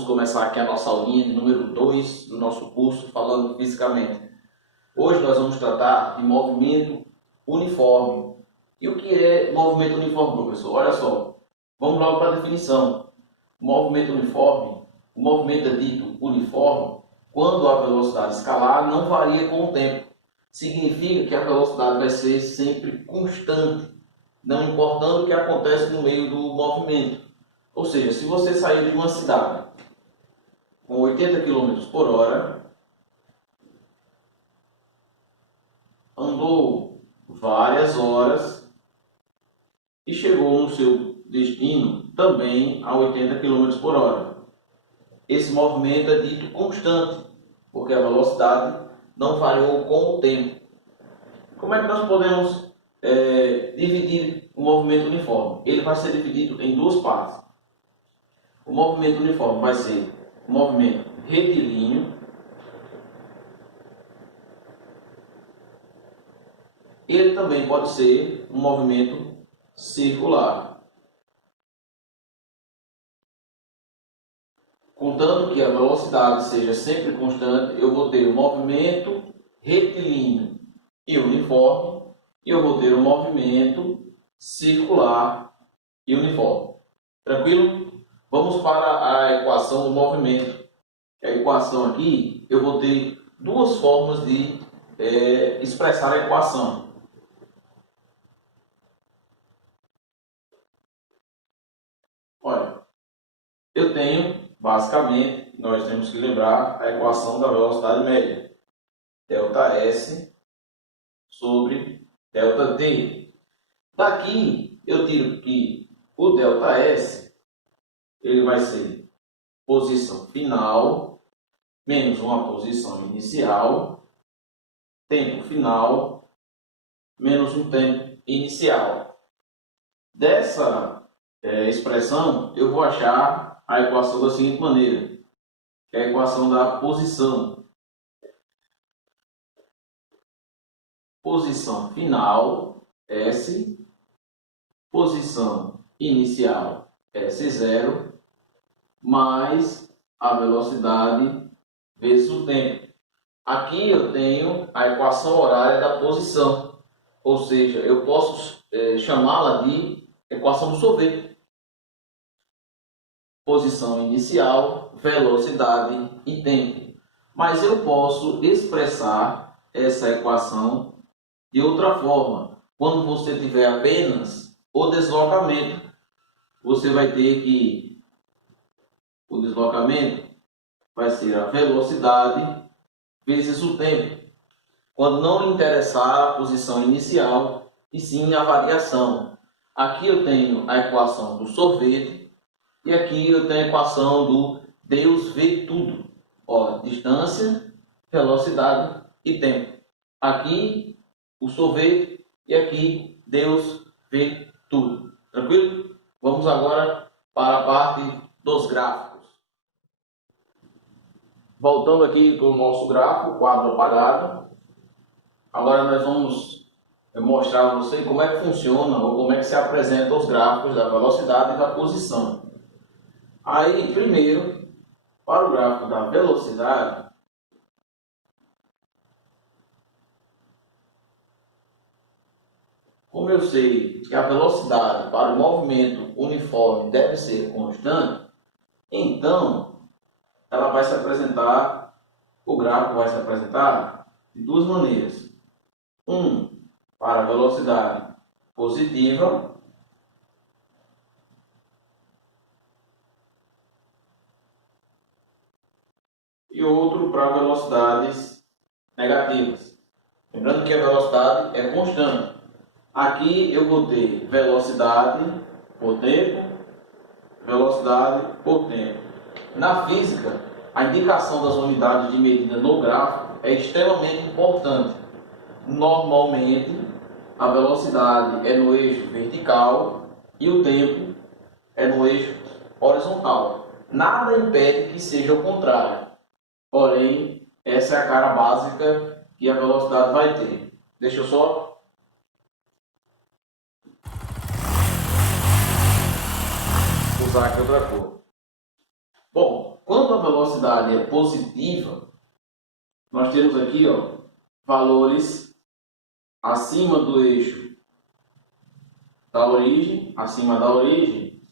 Vamos começar aqui a nossa aulinha de número 2 do nosso curso Falando Fisicamente. Hoje nós vamos tratar de movimento uniforme. E o que é movimento uniforme, professor? Olha só, vamos logo para a definição. Movimento uniforme, o movimento é dito uniforme quando a velocidade escalar não varia com o tempo. Significa que a velocidade vai ser sempre constante, não importando o que acontece no meio do movimento. Ou seja, se você sair de uma cidade com 80 km por hora, andou várias horas e chegou no seu destino também a 80 km por hora. Esse movimento é dito constante, porque a velocidade não variou com o tempo. Como é que nós podemos dividir o movimento uniforme? Ele vai ser dividido em duas partes. O movimento uniforme vai ser o movimento retilíneo. Ele também pode ser um movimento circular. Contanto que a velocidade seja sempre constante, eu vou ter o movimento retilíneo e uniforme, e eu vou ter o movimento circular e uniforme. Tranquilo? Vamos para a equação do movimento. A equação aqui, eu vou ter duas formas de expressar a equação. Olha, eu tenho, basicamente, nós temos que lembrar a equação da velocidade média. ΔS sobre ΔT. Daqui, eu tiro que o ΔS ele vai ser posição final menos uma posição inicial, tempo final menos um tempo inicial. Dessa expressão, eu vou achar a equação da seguinte maneira, que é a equação da posição. Posição final, S, posição inicial, S0, mais a velocidade vezes o tempo. Aqui eu tenho a equação horária da posição, ou seja, eu posso chamá-la de equação do sorvete. Posição inicial, velocidade e tempo. Mas eu posso expressar essa equação de outra forma. Quando você tiver apenas o deslocamento, você vai ter que o deslocamento vai ser a velocidade vezes o tempo. Quando não lhe interessar a posição inicial, e sim a variação. Aqui eu tenho a equação do sorvete e aqui eu tenho a equação do Deus vê tudo. Ó, distância, velocidade e tempo. Aqui o sorvete e aqui Deus vê tudo. Tranquilo? Vamos agora para a parte dos gráficos. Voltando aqui para o nosso gráfico, quadro apagado. Agora nós vamos mostrar a você como é que funciona ou como é que se apresentam os gráficos da velocidade e da posição. Aí, primeiro, para o gráfico da velocidade, como eu sei que a velocidade para o movimento uniforme deve ser constante, então ela vai se apresentar, o gráfico vai se apresentar de duas maneiras. Para a velocidade positiva e outro para velocidades negativas. Lembrando que a velocidade é constante. Aqui eu vou ter velocidade por tempo, velocidade por tempo. Na física, a indicação das unidades de medida no gráfico é extremamente importante. Normalmente, a velocidade é no eixo vertical e o tempo é no eixo horizontal. Nada impede que seja o contrário. Porém, essa é a cara básica que a velocidade vai ter. Deixa eu só usar aqui outra cor. Bom, Quando a velocidade é positiva, nós temos aqui, ó, valores acima do eixo da origem, acima da origem,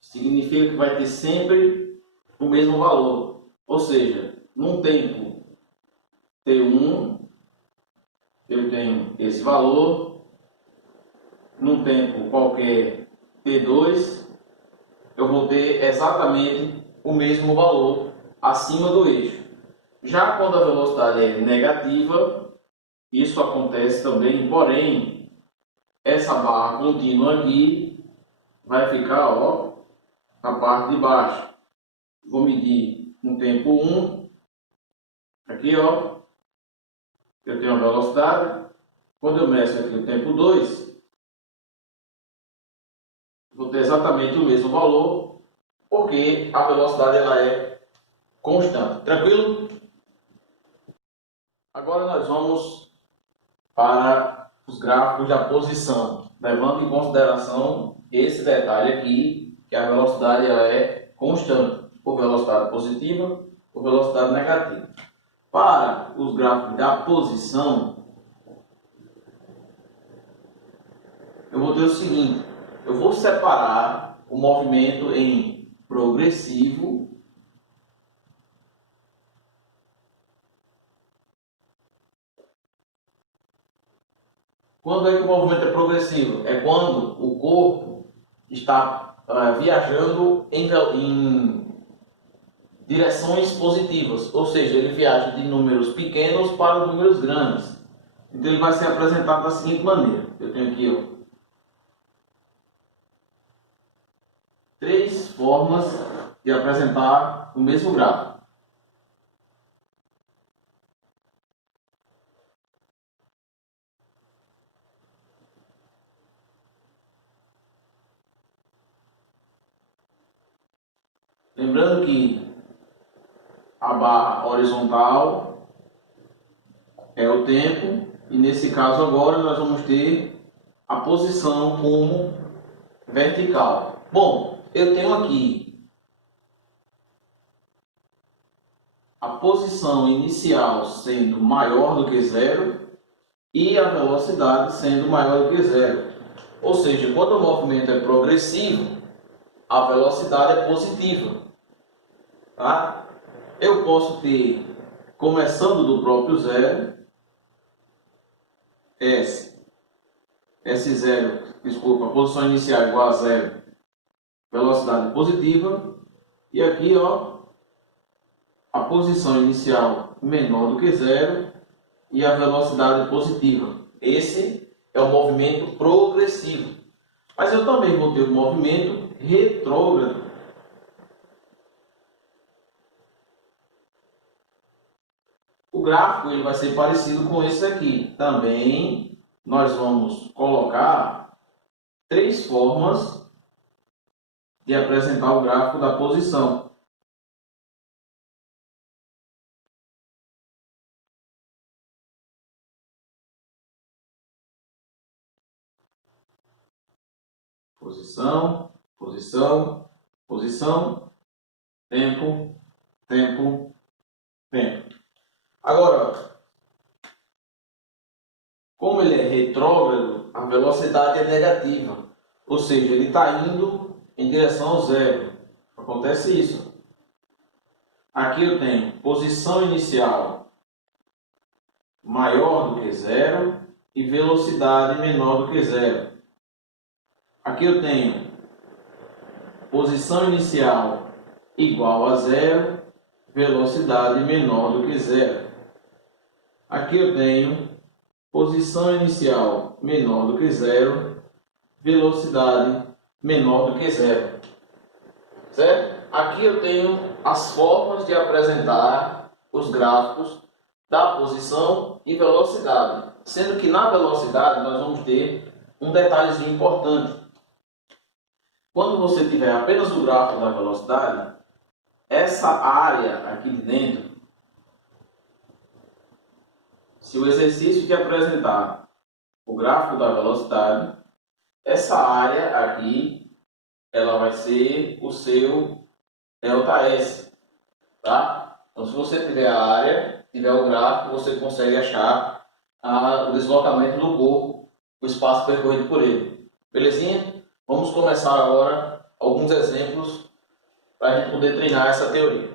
significa que vai ter sempre o mesmo valor. Ou seja, num tempo T1, eu tenho esse valor, num tempo qualquer T2, eu vou ter exatamente o mesmo valor acima do eixo. Já quando a velocidade é negativa, isso acontece também, porém, essa barra contínua aqui vai ficar, ó, na parte de baixo. Vou medir no tempo 1, aqui, ó, eu tenho a velocidade. Quando eu meço aqui o tempo 2, vou ter exatamente o mesmo valor, porque a velocidade ela é constante. Tranquilo? Agora nós vamos para os gráficos da posição, levando em consideração esse detalhe aqui, que a velocidade ela é constante, por velocidade positiva ou velocidade negativa. Para os gráficos da posição, eu vou ter o seguinte: eu vou separar o movimento em progressivo Quando é que o movimento é progressivo? É quando o corpo está viajando em direções positivas, ou seja, ele viaja de números pequenos para números grandes. Então ele vai ser apresentado da seguinte maneira. Eu tenho aqui, ó, 3 formas de apresentar o mesmo gráfico. Lembrando que a barra horizontal é o tempo, e nesse caso agora nós vamos ter a posição como vertical. Bom, eu tenho aqui a posição inicial sendo maior do que zero e a velocidade sendo maior do que zero. Ou seja, quando o movimento é progressivo, a velocidade é positiva. Tá? Eu posso ter, começando do próprio zero, S0, desculpa, posição inicial igual a zero, velocidade positiva, e aqui, ó, a posição inicial menor do que zero e a velocidade positiva. Esse é o movimento progressivo. Mas eu também vou ter o movimento retrógrado. O gráfico ele vai ser parecido com esse aqui. Também nós vamos colocar 3 formas de apresentar o gráfico da posição. Posição, posição, posição, tempo, tempo, tempo. Agora, como ele é retrógrado, a velocidade é negativa. Ou seja, ele está indo em direção ao zero. Acontece isso. Aqui eu tenho posição inicial maior do que zero e velocidade menor do que zero. Aqui eu tenho posição inicial igual a zero, velocidade menor do que zero. Aqui eu tenho posição inicial menor do que zero, velocidade menor do que zero. Certo? Aqui eu tenho as formas de apresentar os gráficos da posição e velocidade. Sendo que na velocidade nós vamos ter um detalhezinho importante. Quando você tiver apenas o gráfico da velocidade, essa área aqui de dentro, se o exercício te apresentar o gráfico da velocidade, essa área aqui, ela vai ser o seu ΔS, tá? Então, se você tiver a área, tiver o gráfico, você consegue achar o deslocamento do corpo, o espaço percorrido por ele. Belezinha? Vamos começar agora alguns exemplos para a gente poder treinar essa teoria.